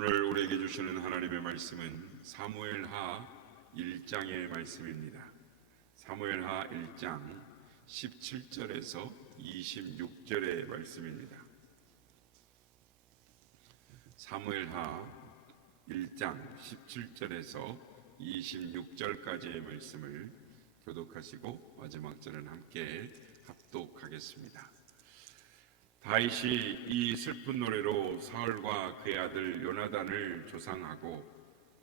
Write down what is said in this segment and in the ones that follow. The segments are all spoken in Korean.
오늘 우리에게 주시는 하나님의 말씀은 사무엘하 1장의 말씀입니다. 사무엘하 1장 17절에서 26절의 말씀입니다. 사무엘하 1장 17절에서 26절까지의 말씀을 교독하시고 마지막 절은 함께 합독하겠습니다. 다윗이 이 슬픈 노래로 사울과 그의 아들 요나단을 조상하고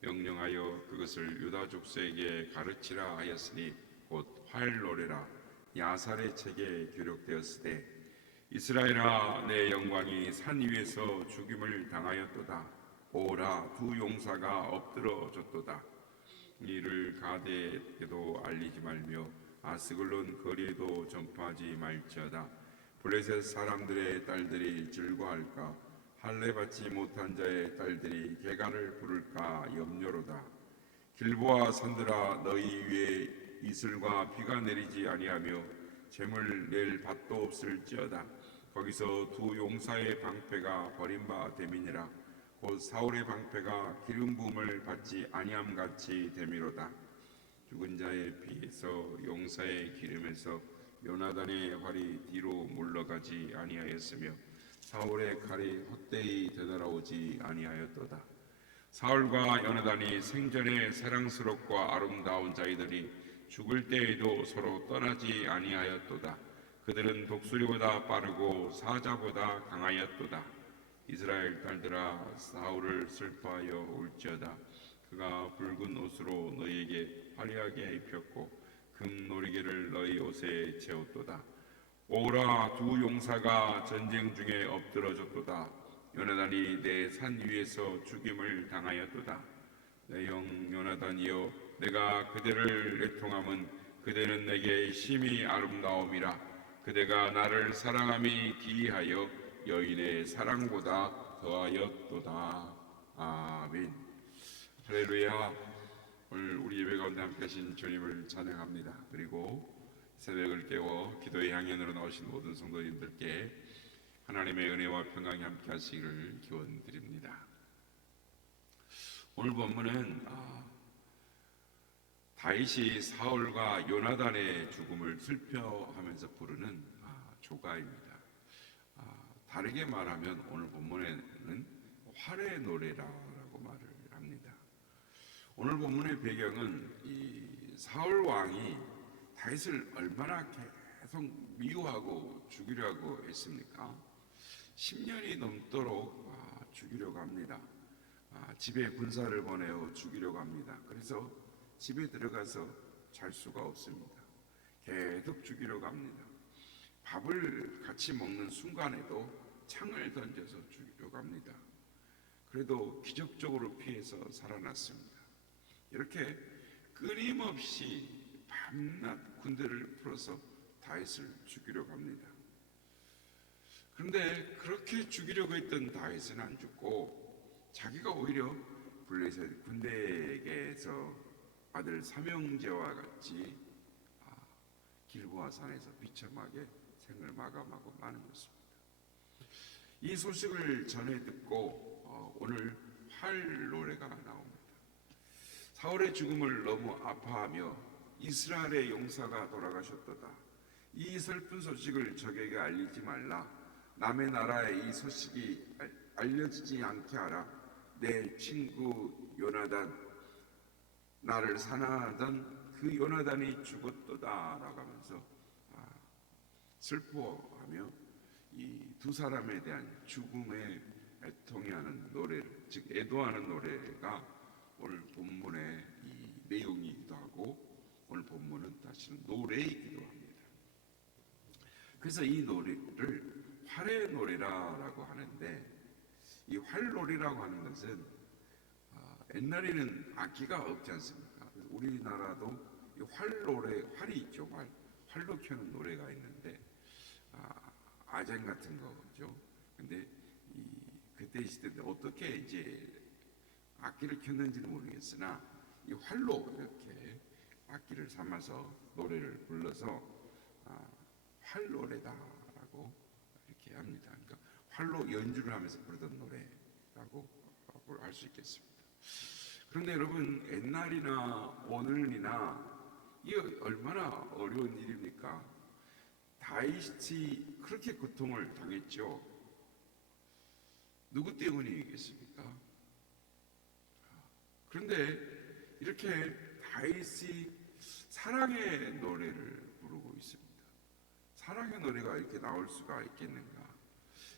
명령하여 그것을 유다 족속에게 가르치라 하였으니 곧 활노래라. 야살의 책에 기록되었으되 이스라엘아, 내 영광이 산 위에서 죽임을 당하였도다. 오라, 두 용사가 엎드러졌도다. 이를 가데에도 알리지 말며 아스글론 거리에도 전파하지 말지어다. 블레셋 사람들의 딸들이 즐거할까? 할례 받지 못한 자의 딸들이 개간을 부를까 염려로다. 길보아 산들아, 너희 위에 이슬과 비가 내리지 아니하며 재물 낼 밭도 없을지어다. 거기서 두 용사의 방패가 버림바 됨이니라. 곧 사울의 방패가 기름 부음을 받지 아니함 같이 됨이로다. 죽은 자의 피에서 용사의 기름에서 요나단의 활이 뒤로 물러가지 아니하였으며 사울의 칼이 헛되이 되돌아오지 아니하였도다. 사울과 요나단이 생전에 사랑스럽고 아름다운 자이들이 죽을 때에도 서로 떠나지 아니하였도다. 그들은 독수리보다 빠르고 사자보다 강하였도다. 이스라엘 딸들아, 사울을 슬퍼하여 울지어다. 그가 붉은 옷으로 너희에게 화려하게 입혔고 금놀이개를 너희 옷에 채웠도다. 오라, 두 용사가 전쟁 중에 엎드러졌도다. 요나단이 내 산 위에서 죽임을 당하였도다. 내 형 요나단이여, 내가 그대를 애통함은 그대는 내게 심히 아름다움이라. 그대가 나를 사랑함이 기이하여 여인의 사랑보다 더하였도다. 아멘. 할렐루야. 오늘 우리 예배 가운데 함께 하신 주님을 찬양합니다. 그리고 새벽을 깨워 기도의 향연으로 나오신 모든 성도님들께 하나님의 은혜와 평강이 함께 하시기를 기원드립니다. 오늘 본문은 다윗이 사울과 요나단의 죽음을 슬퍼하면서 부르는 조가입니다. 다르게 말하면 오늘 본문에는 활의 노래라고 말을 합니다. 오늘 본문의 배경은 이 사울 왕이 다윗을 얼마나 계속 미워하고 죽이려고 했습니까? 10년이 넘도록 죽이려고 합니다. 집에 군사를 보내어 죽이려고 합니다. 그래서 집에 들어가서 잘 수가 없습니다. 계속 죽이려고 합니다. 밥을 같이 먹는 순간에도 창을 던져서 죽이려고 합니다. 그래도 기적적으로 피해서 살아났습니다. 이렇게 끊임없이 밤낮 군대를 풀어서 다윗을 죽이려고 합니다. 그런데 그렇게 죽이려고 했던 다윗은 안 죽고 자기가 오히려 블레셋 군대에게서 아들 삼형제와 같이 길보아 산에서 비참하게 생을 마감하고 마는 것입니다. 이 소식을 전해 듣고 오늘 활 노래가 나옵니다. 사울의 죽음을 너무 아파하며 이스라엘의 용사가 돌아가셨도다. 이 슬픈 소식을 적에게 알리지 말라. 남의 나라에 이 소식이 알려지지 않게 하라. 내 친구 요나단, 나를 사랑하던 그 요나단이 죽었도다 라고 하면서 슬퍼하며 이 두 사람에 대한 죽음에 애통해하는 노래, 즉 애도하는 노래가 오늘 본문의 이 내용이기도 하고 오늘 본문은 사실은 노래이기도 합니다. 그래서 이 노래를 활의 노래라고 하는데, 이 활노래라고 하는 것은 옛날에는 악기가 없지 않습니까? 우리나라도 이 활노래, 활이 있죠. 활로 켜는 노래가 있는데 아쟁 같은 거죠. 근데 그때 시대 때 어떻게 이제 악기를 켰는지는 모르겠으나 이 활로 이렇게 악기를 삼아서 노래를 불러서 활노래다라고 이렇게 합니다. 그러니까 활로 연주를 하면서 부르던 노래라고 알 수 있겠습니다. 그런데 여러분, 옛날이나 오늘이나 이게 얼마나 어려운 일입니까? 다윗이 그렇게 고통을 당했죠. 누구 때문이겠습니까? 그런데 이렇게 다윗이 사랑의 노래를 부르고 있습니다. 사랑의 노래가 이렇게 나올 수가 있겠는가?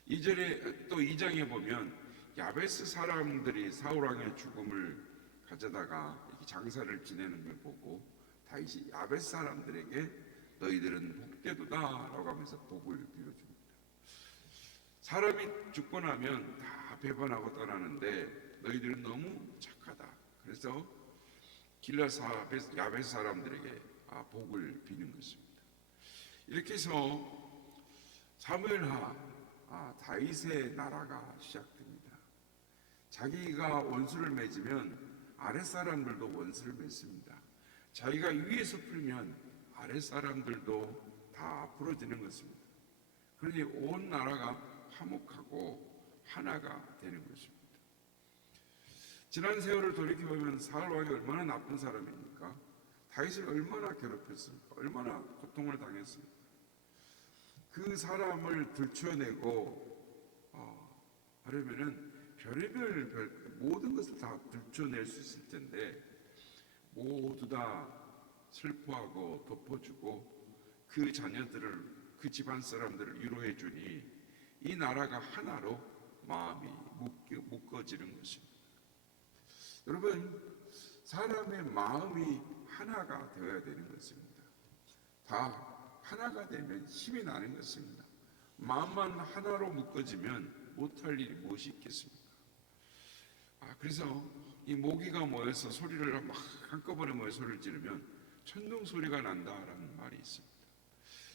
2절에 또 2장에 보면 야베스 사람들이 사울 왕의 죽음을 가져다가 이렇게 장사를 지내는 걸 보고 다윗이 야베스 사람들에게 너희들은 복되도다라고 하면서 복을 빌어줍니다. 사람이 죽고 나면 다 배반하고 떠나는데 너희들은 너무 착하다. 그래서 길라스 야베스 사람들에게 복을 비는 것입니다. 이렇게 해서 사무엘하 다윗의 나라가 시작됩니다. 자기가 원수를 맺으면 아랫사람들도 원수를 맺습니다. 자기가 위에서 풀면 아랫사람들도 다 풀어지는 것입니다. 그러니 온 나라가 화목하고 하나가 되는 것입니다. 지난 세월을 돌이켜보면 사울 왕이 얼마나 나쁜 사람입니까? 다윗을 얼마나 괴롭혔습니까? 얼마나 고통을 당했습니까? 그 사람을 들춰내고 하려면은 별의별 모든 것을 다 들춰낼 수 있을 텐데 모두 다 슬퍼하고 덮어주고 그 자녀들을 그 집안 사람들을 위로해 주니 이 나라가 하나로 마음이 묶어지는 것입니다. 여러분, 사람의 마음이 하나가 되어야 되는 것입니다. 다 하나가 되면 힘이 나는 것입니다. 마음만 하나로 묶어지면 못할 일이 무엇이 있겠습니까? 그래서 이 모기가 모여서 소리를 막 한꺼번에 모여 소리를 지르면 천둥 소리가 난다라는 말이 있습니다.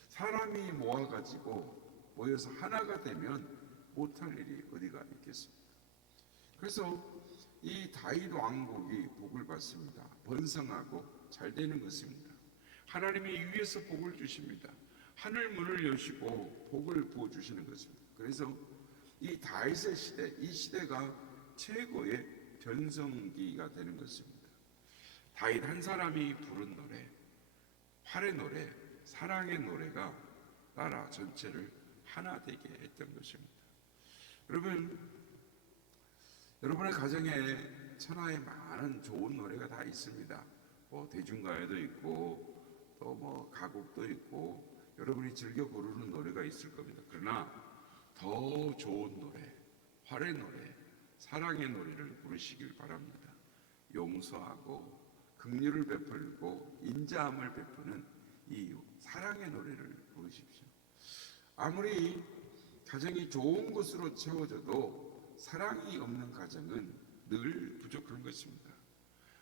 사람이 모아가지고 모여서 하나가 되면 못할 일이 어디가 있겠습니까? 그래서 이 다윗 왕국이 복을 받습니다. 번성하고 잘 되는 것입니다. 하나님이 위에서 복을 주십니다. 하늘 문을 여시고 복을 부어주시는 것입니다. 그래서 이 다윗의 시대, 이 시대가 최고의 전성기가 되는 것입니다. 다윗 한 사람이 부른 노래, 활의 노래, 사랑의 노래가 나라 전체를 하나 되게 했던 것입니다. 여러분의 가정에 천하에 많은 좋은 노래가 다 있습니다. 대중가요도 있고 또 가곡도 있고 여러분이 즐겨 부르는 노래가 있을 겁니다. 그러나 더 좋은 노래, 활의 노래, 사랑의 노래를 부르시길 바랍니다. 용서하고 긍휼을 베풀고 인자함을 베푸는 이 사랑의 노래를 부르십시오. 아무리 가정이 좋은 것으로 채워져도 사랑이 없는 가정은 늘 부족한 것입니다.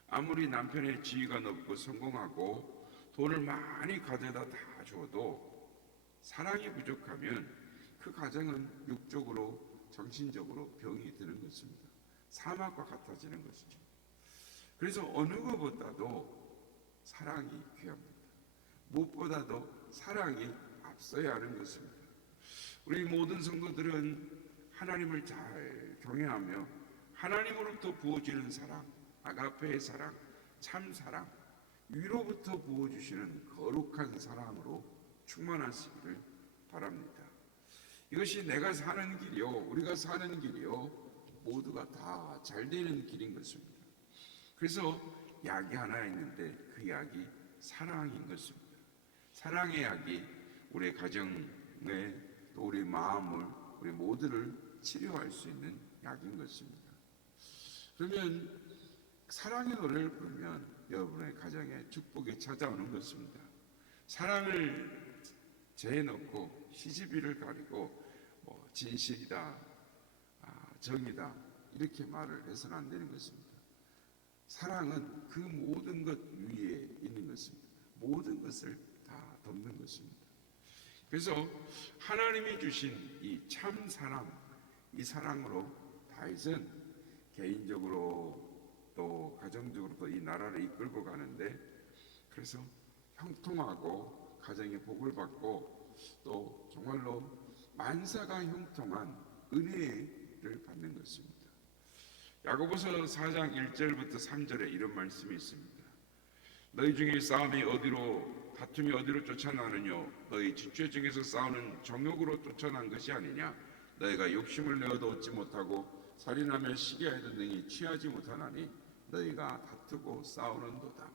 아무리 남편의 지위가 높고 성공하고 돈을 많이 가져다 다 줘도 사랑이 부족하면 그 가정은 육적으로 정신적으로 병이 드는 것입니다. 사막과 같아지는 것이죠. 그래서 어느 것보다도 사랑이 귀합니다. 무엇보다도 사랑이 앞서야 하는 것입니다. 우리 모든 성도들은 하나님을 잘 경외하며 하나님으로부터 부어지는 사랑, 아가페의 사랑, 참 사랑, 위로부터 부어주시는 거룩한 사랑으로 충만하시기를 바랍니다. 이것이 내가 사는 길이요, 우리가 사는 길이요, 모두가 다 잘 되는 길인 것입니다. 그래서 약이 하나 있는데 그 약이 사랑인 것입니다. 사랑의 약이 우리 가정에 또 우리 마음을 우리 모두를 치료할 수 있는 약인 것입니다. 그러면 사랑의 노래를 부르면 여러분의 가정에 축복이 찾아오는 것입니다. 사랑을 재해놓고 시시비를 가리고 진실이다, 정이다 이렇게 말을 해서는 안 되는 것입니다. 사랑은 그 모든 것 위에 있는 것입니다. 모든 것을 다 덮는 것입니다. 그래서 하나님이 주신 이 참 사랑, 이 사랑으로 다윗은 개인적으로 또 가정적으로 또 이 나라를 이끌고 가는데, 그래서 형통하고 가정의 복을 받고 또 정말로 만사가 형통한 은혜를 받는 것입니다. 야고보서 4장 1절부터 3절에 이런 말씀이 있습니다. 너희 중에 다툼이 어디로 쫓아나느뇨? 너희 지체 중에서 싸우는 정욕으로 쫓아난 것이 아니냐? 너희가 욕심을 내어도 얻지 못하고 살인하며 시기하여도 능히 취하지 못하나니 너희가 다투고 싸우는도다.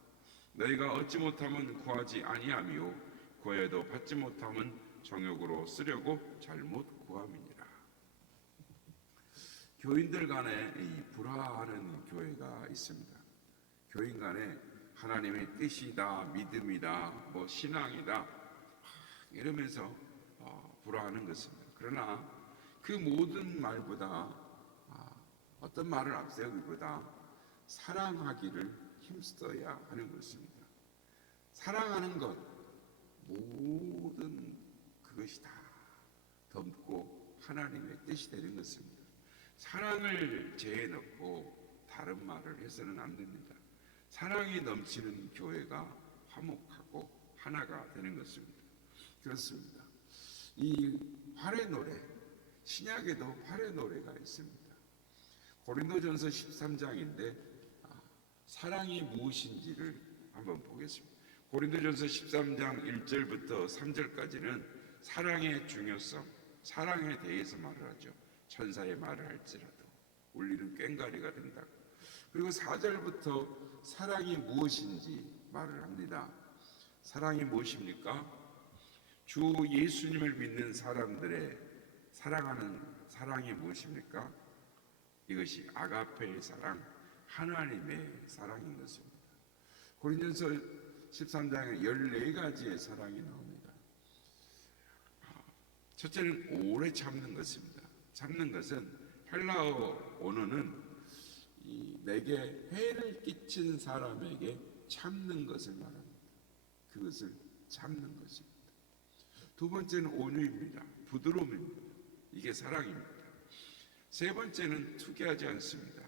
너희가 얻지 못하면 구하지 아니하며 구하여도 받지 못하면 정욕으로 쓰려고 잘못 구함이니라. 교인들 간에 이 불화하는 교회가 있습니다. 교인 간에 하나님의 뜻이다, 믿음이다, 신앙이다 이러면서 불화하는 것입니다. 그러나 그 모든 말보다 어떤 말을 앞세우기보다 사랑하기를 힘써야 하는 것입니다. 사랑하는 것 모든 그것이 다 덮고 하나님의 뜻이 되는 것입니다. 사랑을 제에 넣고 다른 말을 해서는 안 됩니다. 사랑이 넘치는 교회가 화목하고 하나가 되는 것입니다. 그렇습니다. 이 활의 노래, 신약에도 활의 노래가 있습니다. 고린도전서 13장인데 사랑이 무엇인지를 한번 보겠습니다. 고린도전서 13장 1절부터 3절까지는 사랑의 중요성, 사랑에 대해서 말을 하죠. 천사의 말을 할지라도 울리는 꽹과리가 된다고. 그리고 4절부터 사랑이 무엇인지 말을 합니다. 사랑이 무엇입니까? 주 예수님을 믿는 사람들의 사랑하는 사랑이 무엇입니까? 이것이 아가페의 사랑, 하나님의 사랑인 것입니다. 고린도전서 13장에 14가지의 사랑이 나옵니다. 첫째는 오래 참는 것입니다. 참는 것은 헬라어 언어는 내게 해를 끼친 사람에게 참는 것을 말합니다. 그것을 참는 것입니다. 두 번째는 온유입니다. 부드러움입니다. 이게 사랑입니다. 세 번째는 투기하지 않습니다.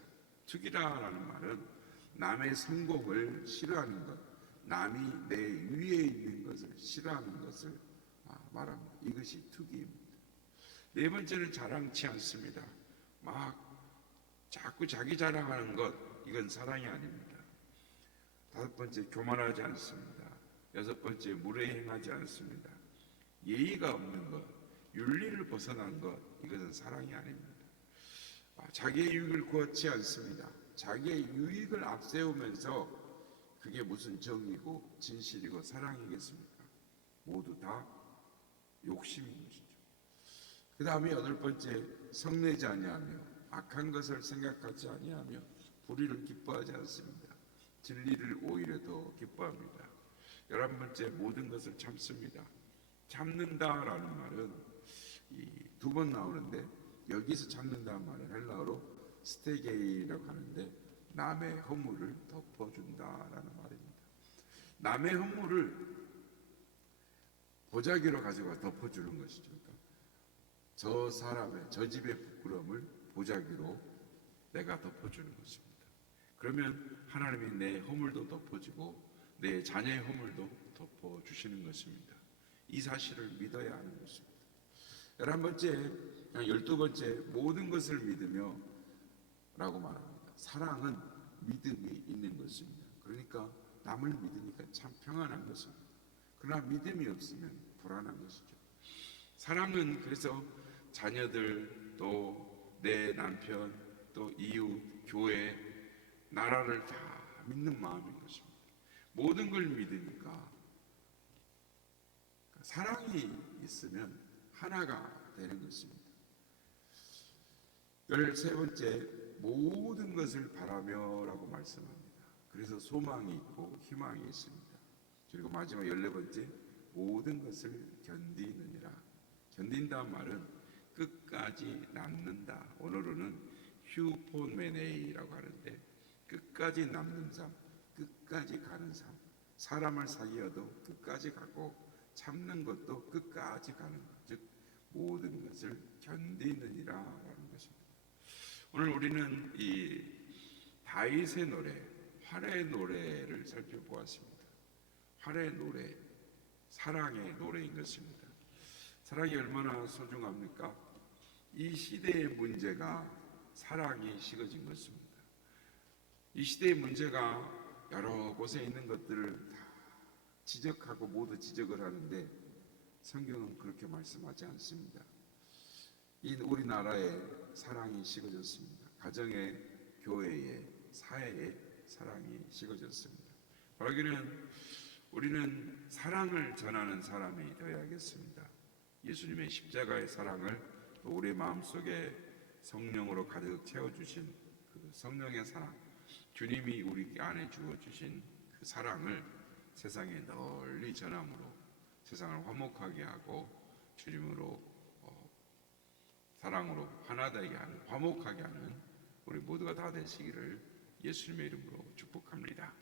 투기라는 말은 남의 성공을 싫어하는 것, 남이 내 위에 있는 것을 싫어하는 것을 말합니다. 이것이 투기입니다. 네 번째는 자랑치 않습니다. 막 자꾸 자기 자랑하는 것, 이건 사랑이 아닙니다. 다섯 번째, 교만하지 않습니다. 여섯 번째, 무례행하지 않습니다. 예의가 없는 것, 윤리를 벗어난 것, 이것은 사랑이 아닙니다. 자기의 유익을 구하지 않습니다. 자기의 유익을 앞세우면서 그게 무슨 정의고 진실이고 사랑이겠습니까? 모두 다 욕심인 것이죠. 그 다음에 여덟 번째, 성내지 아니하며 악한 것을 생각하지 아니하며 불의를 기뻐하지 않습니다. 진리를 오히려 더 기뻐합니다. 11번째, 모든 것을 참습니다. 참는다라는 말은 두 번 나오는데 여기서 참는다는 말은 헬라어로 스테게이라고 하는데 남의 허물을 덮어준다라는 말입니다. 남의 허물을 보자기로 가져가 덮어주는 것이죠. 그러니까 저 사람의, 저 집의 부끄러움을 보자기로 내가 덮어주는 것입니다. 그러면 하나님이 내 허물도 덮어주고 내 자녀의 허물도 덮어주시는 것입니다. 이 사실을 믿어야 하는 것입니다. 12번째, 모든 것을 믿으며 라고 말합니다. 사랑은 믿음이 있는 것입니다. 그러니까 남을 믿으니까 참 평안한 것입니다. 그러나 믿음이 없으면 불안한 것이죠. 사랑은 그래서 자녀들, 또 내 남편, 또 이웃, 교회, 나라를 다 믿는 마음인 것입니다. 모든 걸 믿으니까 사랑이 있으면 하나가 되는 것입니다. 13번째, 모든 것을 바라며 라고 말씀합니다. 그래서 소망이 있고 희망이 있습니다. 그리고 마지막 14번째, 모든 것을 견디느니라. 견딘다는 말은 끝까지 남는다. 오늘은 휴포메네이라고 하는데 끝까지 남는 삶, 끝까지 가는 삶. 사람을 사귀어도 끝까지 가고 참는 것도 끝까지 가는 것. 즉 모든 것을 견디느니라라는 것입니다. 오늘 우리는 이 다윗의 노래, 활의 노래를 살펴보았습니다. 활의 노래, 사랑의 노래인 것입니다. 사랑이 얼마나 소중합니까? 이 시대의 문제가 사랑이 식어진 것입니다. 이 시대의 문제가 여러 곳에 있는 것들을 다 지적하고 모두 지적을 하는데 성경은 그렇게 말씀하지 않습니다. 이 우리나라의 사랑이 식어졌습니다. 가정의, 교회의, 사회의 사랑이 식어졌습니다. 바라기는 우리는 사랑을 전하는 사람이 되어야겠습니다. 예수님의 십자가의 사랑을 우리 마음속에 성령으로 가득 채워주신 그 성령의 사랑, 주님이 우리 안에 주어주신 그 사랑을 세상에 널리 전함으로 세상을 화목하게 하고 주님으로 사랑으로 하나되게 하는, 화목하게 하는 우리 모두가 다 되시기를 예수님의 이름으로 축복합니다.